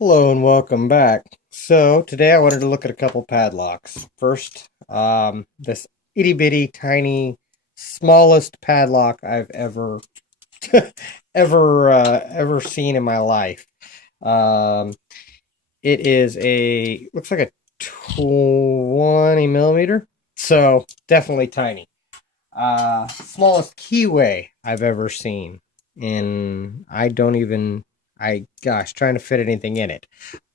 Hello and welcome back. So today I wanted to look at a couple padlocks. First, this itty bitty tiny smallest padlock I've ever ever seen in my life. Um, it is looks like a 20 millimeter, so definitely tiny. Smallest keyway I've ever seen. And I don't even, gosh, trying to fit anything in it.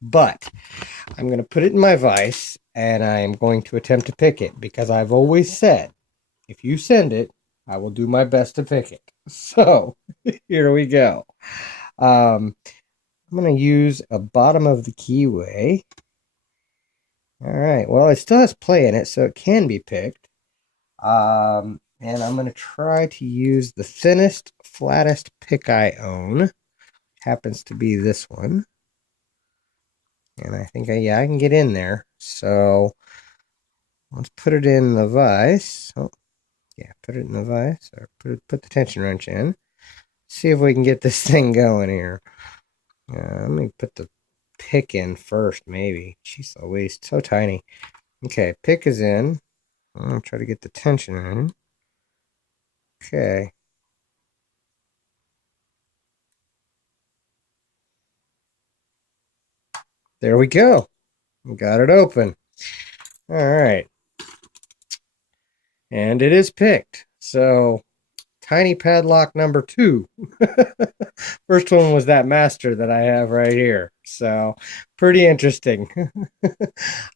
But I'm going to put it in my vise and I'm going to attempt to pick it because I've always said, if you send it, I will do my best to pick it. So here we go. Um, I'm going to use a bottom of the keyway. All right. Well, it still has play in it, so it can be picked. And I'm going to try to use the thinnest, flattest pick I own. Happens to be this one. And I think, yeah, I can get in there. So let's put it in the vise. Oh, yeah, put it in the vise. Or put the tension wrench in. See if we can get this thing going here. Let me put the pick in first, maybe. Jeez Louise, so tiny. Okay, pick is in. I'm going to try to get the tension in. Okay. There we go. Got it open. All right. And it is picked. So, tiny padlock number 2. First one was that master that I have right here. So, pretty interesting.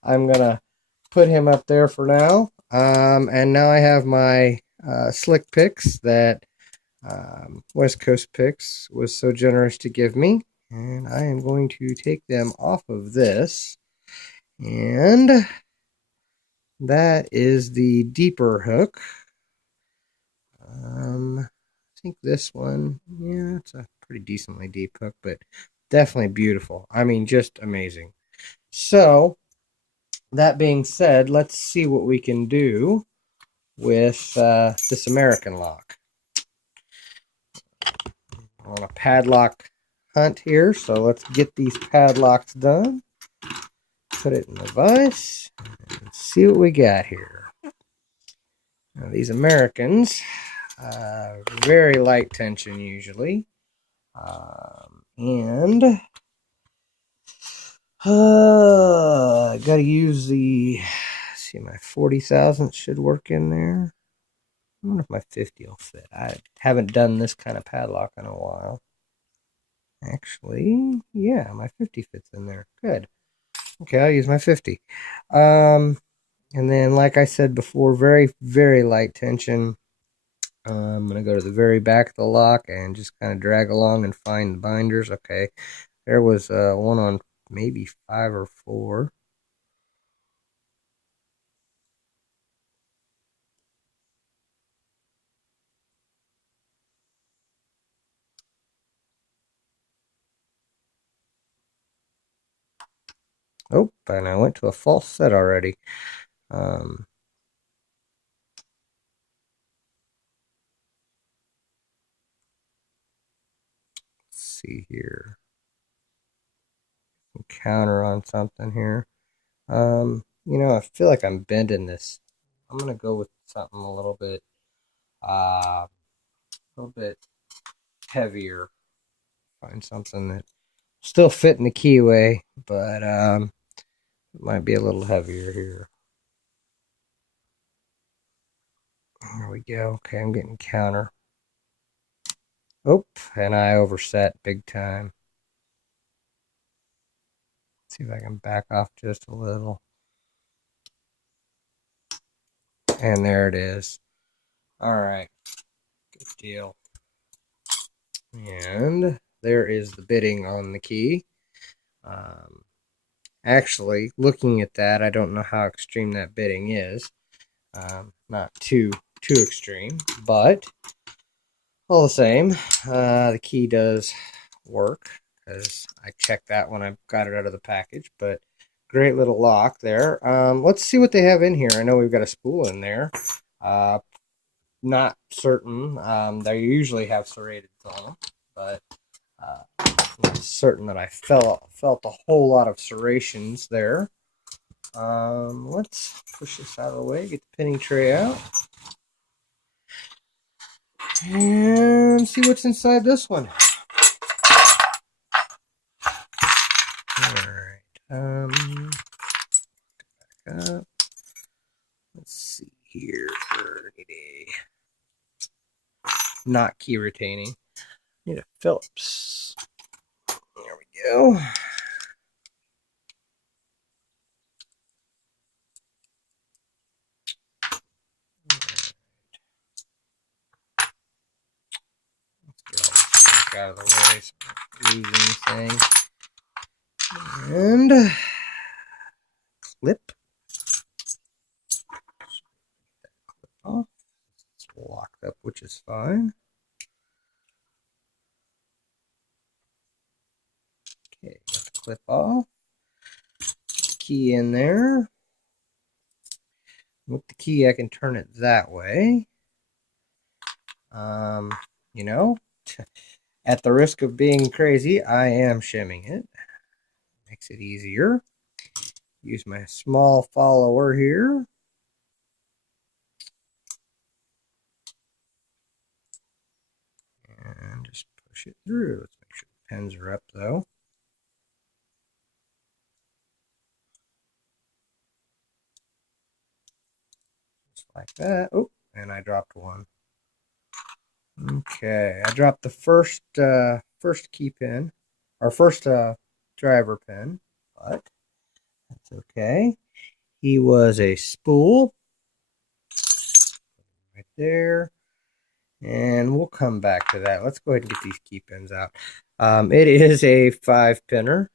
I'm going to put him up there for now. And now I have my slick picks that West Coast Picks was so generous to give me. And I am going to take them off of this. And that is the deeper hook. I think this one, yeah, it's a pretty decently deep hook, but definitely beautiful. I mean, just amazing. So, that being said, let's see what we can do with this American lock. On a padlock hunt here, so let's get these padlocks done. Put it in the vise and see what we got here. Now, these Americans, very light tension usually. And got to use see, my 40 thousandths should work in there. I wonder if my 50 will fit. I haven't done this kind of padlock in a while. Actually, yeah, my 50 fits in there. Good. Okay, I'll use my 50. And then, like I said before, very, very light tension. I'm going to go to the very back of the lock and just kind of drag along and find the binders. Okay, there was one on maybe 5 or 4. Oh, and I went to a false set already. Let's see here. Counter on something here. I feel like I'm bending this. I'm gonna go with something a little bit heavier. Find something that still fit in the keyway, but it might be a little heavier here. There we go. Okay, I'm getting counter. Oh, and I overset big time. Let's see if I can back off just a little. And there it is. All right, good deal. And there is the bidding on the key. Actually, looking at that, I don't know how extreme that bidding is. Not too extreme, but all the same, the key does work because I checked that when I got it out of the package. But great little lock there. Let's see what they have in here. I know we've got a spool in there. Not certain. They usually have serrated on them, but I'm certain that I felt a whole lot of serrations there. Let's push this out of the way, get the pinning tray out, and see what's inside this one. Alright, back up. Let's see here. Need a not key retaining. Need a Phillips. There we go. Out of the way so I'm not losing anything. And clip. Off. It's locked up, which is fine. Okay, got the clip off. Key in there. With the key, I can turn it that way. You know, at the risk of being crazy, I am shimming it. Makes it easier. Use my small follower here. And just push it through. Let's make sure the pins are up though. Just like that. Oh, and I dropped one. Okay, I dropped the first key pin, or first driver pin, but that's okay. He was a spool right there, and we'll come back to that. Let's go ahead and get these key pins out. It is a 5-pinner.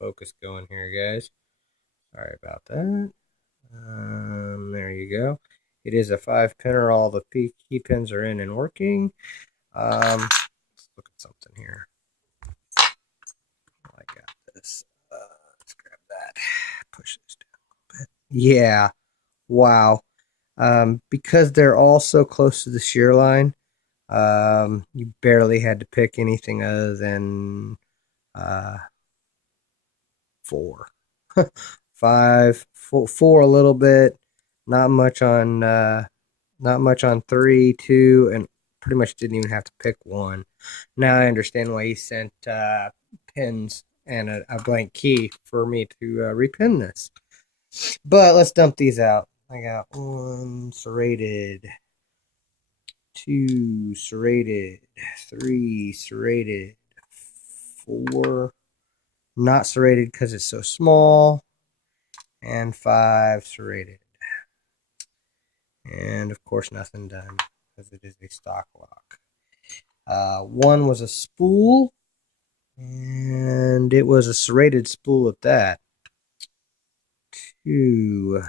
Focus going here, guys. Sorry about that. There you go. It is a 5-pinner. All the key pins are in and working. Let's look at something here. I got this. Let's grab that. Push this down a little bit. Yeah. Wow. Because they're all so close to the shear line, you barely had to pick anything other than 4. 5, 4 a little bit. Not much on 3, 2, and pretty much didn't even have to pick one. Now I understand why he sent pins and a blank key for me to repin this. But let's dump these out. I got 1 serrated, 2 serrated, 3 serrated, 4 not serrated because it's so small, and 5 serrated. And of course nothing done because it is a stock lock. 1 was a spool, and it was a serrated spool at that. 2.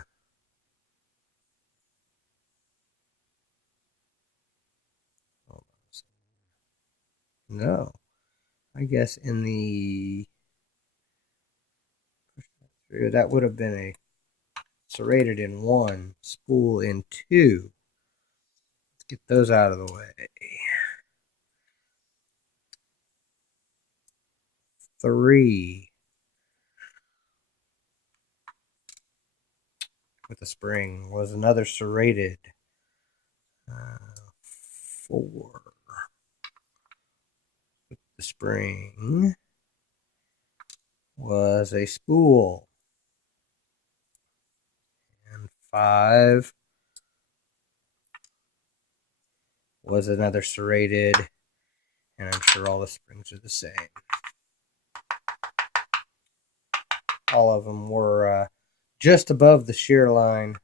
No. I guess in the... that would have been a serrated in 1, spool in 2. Let's get those out of the way. 3. With a spring was another serrated. 4. With the spring was a spool. And 5 was another serrated, and I'm sure all the springs are the same. All of them were just above the shear line.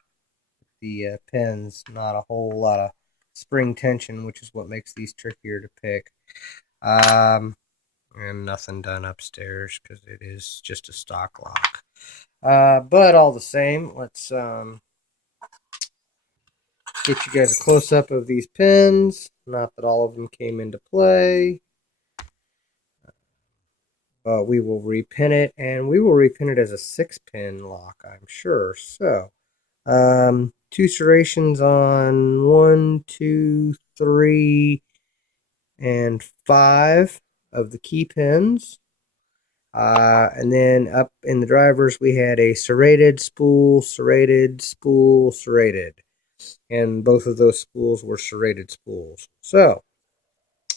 The pins, not a whole lot of spring tension, which is what makes these trickier to pick. And nothing done upstairs because it is just a stock lock. But all the same, let's get you guys a close-up of these pins. Not that all of them came into play. But we will repin it, and we will repin it as a 6-pin lock, I'm sure. So, 2 serrations on 1, 2, 3, and 5. of the key pins. And then up in the drivers, we had a serrated spool, serrated spool, serrated. And both of those spools were serrated spools. So,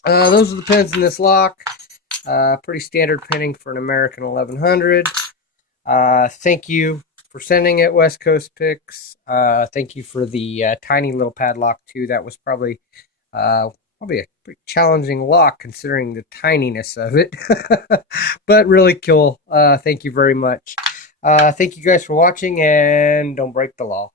those are the pins in this lock. Pretty standard pinning for an American 1100. Thank you for sending it, West Coast Picks. Thank you for the tiny little padlock, too. That was probably a pretty challenging lock considering the tininess of it. But really cool. Thank you very much. Thank you guys for watching, and don't break the law.